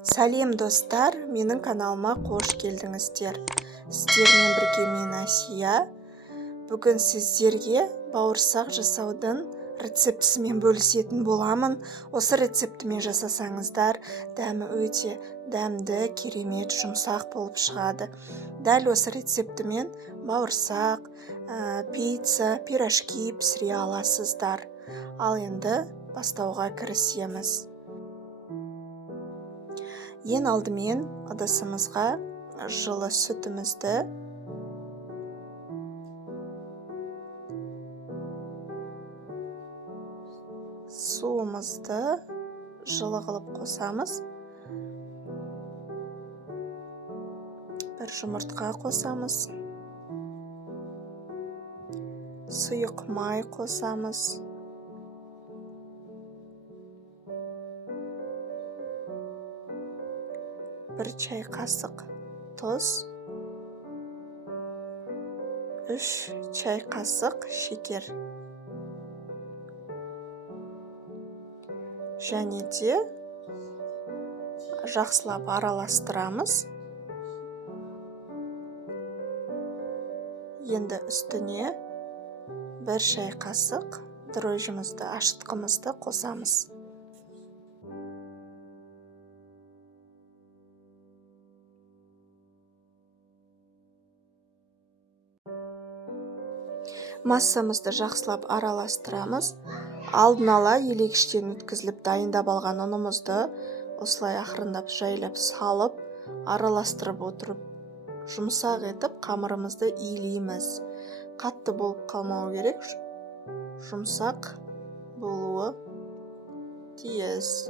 Сәлем достар, менің каналыма қош келдіңіздер. Сіздермен бірге мен Асия. Бүгін сіздерге бауырсақ жасаудың рецептісімен бөлісетін боламын. Осы рецептімен жасасаңыздар, дәмі өте дәмді, керемет, жұмсақ болып шығады. Дәл осы рецептімен бауырсақ, пицца, пирожки пісіре аласыздар. Ал енді бастауға кірісеміз. Ең алдымен ыдысымызға жылы сүтімізді суымызды жылы қылып қосамыз. Бір жұмыртқа қосамыз. Сұйық май қосамыз. Бір чай қасық тұз, 3 чай қасық шекер. Және де жақсылап араластырамыз. Енді үстіне 1 шай қасық дрожжімізді, ашытқымызды қосамыз. Массамызды жақсылап араластырамыз. Алдын ала елегіштен өткізіліп дайындап алған ұнымызды осылай ақырындап жайлап салып, араластырып отырып, жұмсақ етіп қамырымызды иілейміз. Қатты болып қалмау керек, жұмсақ болуы тиіс.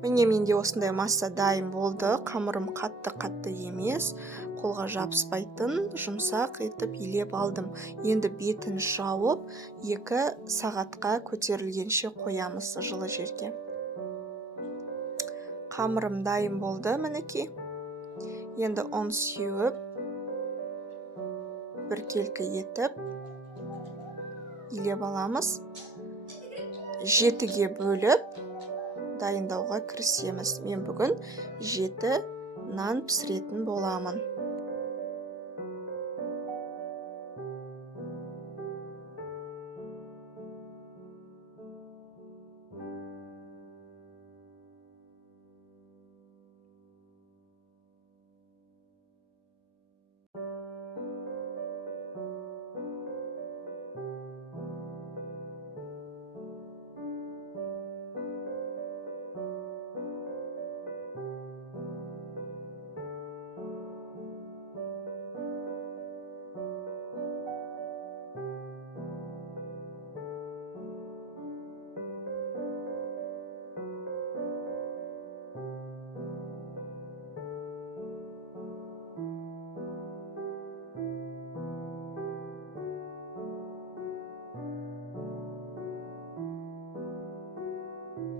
Міне менде осындай масса дайын болды. Қамырым қатты емес, қолға жабыспайтын, жұмсақ етіп илеп алдым. Енді бетін жауып, 2 сағатқа көтерілгенше қоямыз жылы жерге. Қамырым дайын болды, мінекей. Енді ұн сеуіп, біркелкі етіп илеп аламыз. 7-ге бөліп дайындауға кірісеміз. Мен бүгін 7 нан пісіретін боламын.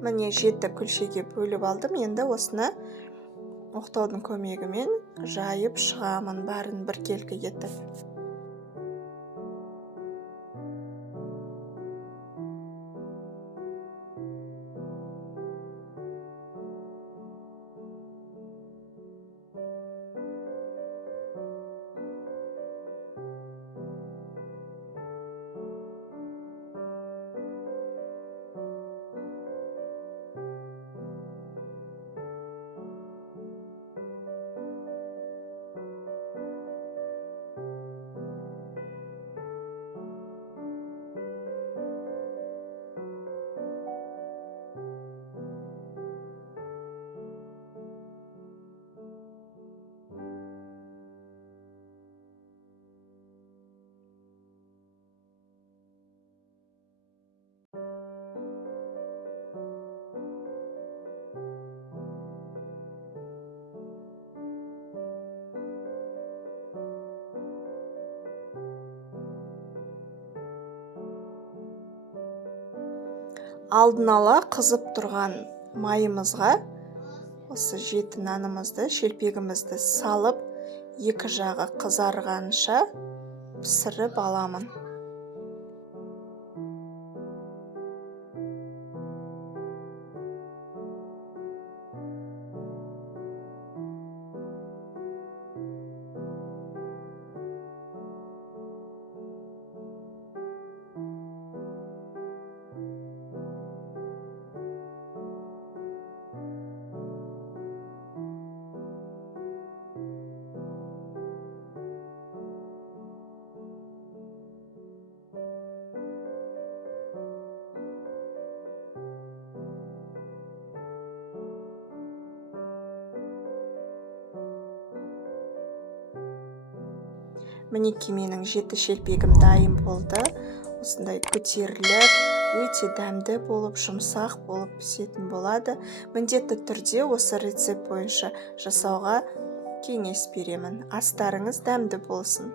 Міне 7 күлшеге бөліп алдым. Енді осыны оқтаудың көмегімен жайып шығамын, бәрін біркелкі етіп. Алдын ала қызып тұрған майымызға осы жеті нанымызды, шелпегімізді салып, екі жағы қызарғанша пісіріп аламын. Мінекей менің жеті шелпегім дайын болды. Осындай көтеріліп, өте дәмді болып, жұмсақ болып пісетін болады. Міндетті түрде осы рецепт бойынша жасауға кеңес беремін. Астарыңыз дәмді болсын.